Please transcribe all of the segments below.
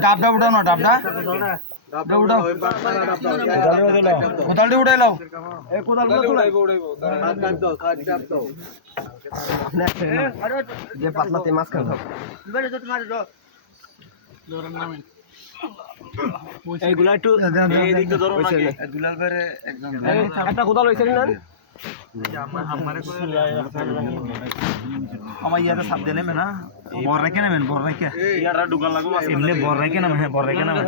ডাবটা উঠাও না ডাবটা উঠাও কোদালটি উঠাই লাও যে পাতলাতে মাছ খান এইগুলা একটু এইদিকে ধরো না দুলাল ভাইরে একদম একটা কোদাল হইছে না আমার ইয়াতে সাপ দেনে না বর রেখে নেবেন বর রেখে ইয়ারা দোকান লাগো আছে এমনি বর রেখে নেবেন হ্যাঁ বর রেখে নেবেন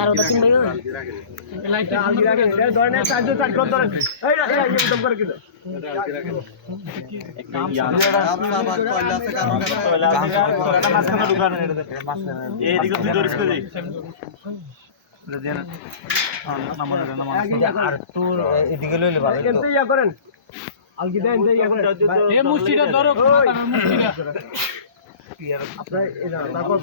আর ওটা তিন ভাই লাইট আলগি রাখেন ধরেন চার্জ করে ধরেন এই রাখেন একদম করে কি এইদিকে তুই ধরিস করে আর তোর এদিকে লইলে ভালো কেমতে ইয়া করেন আলগি দেন যে ইয়া করেন এই মুষ্টিটা ধরো মুষ্টিটা আপনারা এটা তারপর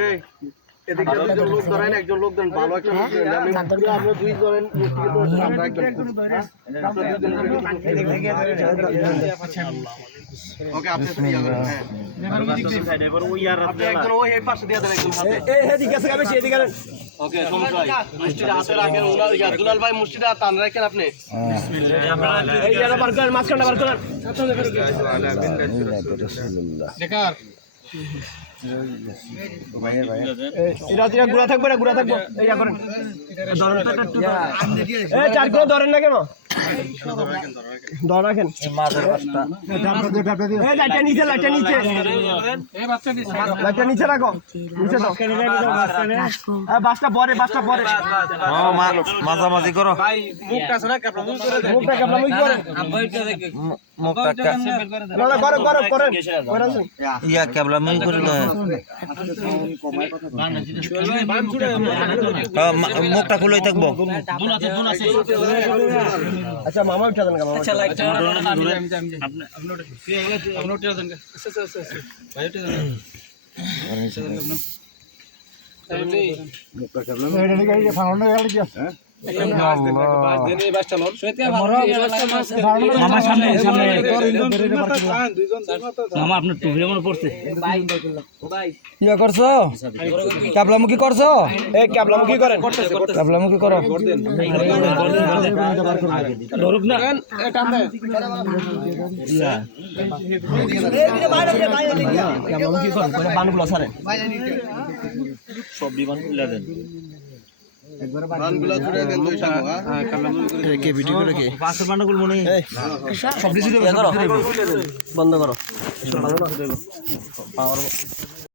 এই এদিকে একজন লোক ধরেন একজন লোক দেন ভালো একটা লোক দেন আমরা দুই ধরেন মুষ্টিকে তো আমরা একদম এদিক থেকে ওকে আপনি ইয়া করেন হ্যাঁ আপনি একজন ওই এই পাশে দিয়ে দেন একজন হাতে এই এদিকে আছে বেশি এদিকে ওকে সমস্যা নাই মুষ্টিটা হাতে রাখেন উনার ইয়া দুলাল ভাই মুষ্টিটা টান রাখেন আপনি বিসমিল্লাহ এই যারা বার করেন মাঝখানটা বার করেন দেখার এটা দিরা গুড়া থাকবে না গুড়া থাকবো এইটা করেন ধরেন তো একটু এই চার করে ধরেন না কেন ধর রাখেন মাছের পাঁচটা এই লাইটটা নিচে এই বাচ্চা দিছে লাইটটা নিচে রাখো নিচে দাও বাসটা পরে ও মাঝামাঝি করো ভাই মুখটা আছে না কাপড় মুখ করে দেন মুখটা কাপড় মুখ করে মুখটা করেন ইয়া কেবলা মুই করে মুখটা খুলেই থাকবো আচ্ছা মামা উঠা দেন মামা আচ্ছা লাইটটা আপনি উঠে দেন ভাই উঠে দেন মামা আপনার টুপির মনে পড়ছে ইয়া করছো ক্যাবলামুখী করছো এই ক্যাবলামুখী করেন ক্যাবলামুখী করো ধরুক না ক্যাবলামুখী করেন বানগুলো সারে সব বিমান খুলে দেন বানগুলো ছুড়ে দেন দুই সামনে হ্যাঁ ক্যাবলামুখী কে ভিডিও করে কে পাঁচের বান্ডগুলো মনে সব কিছু বন্ধ করো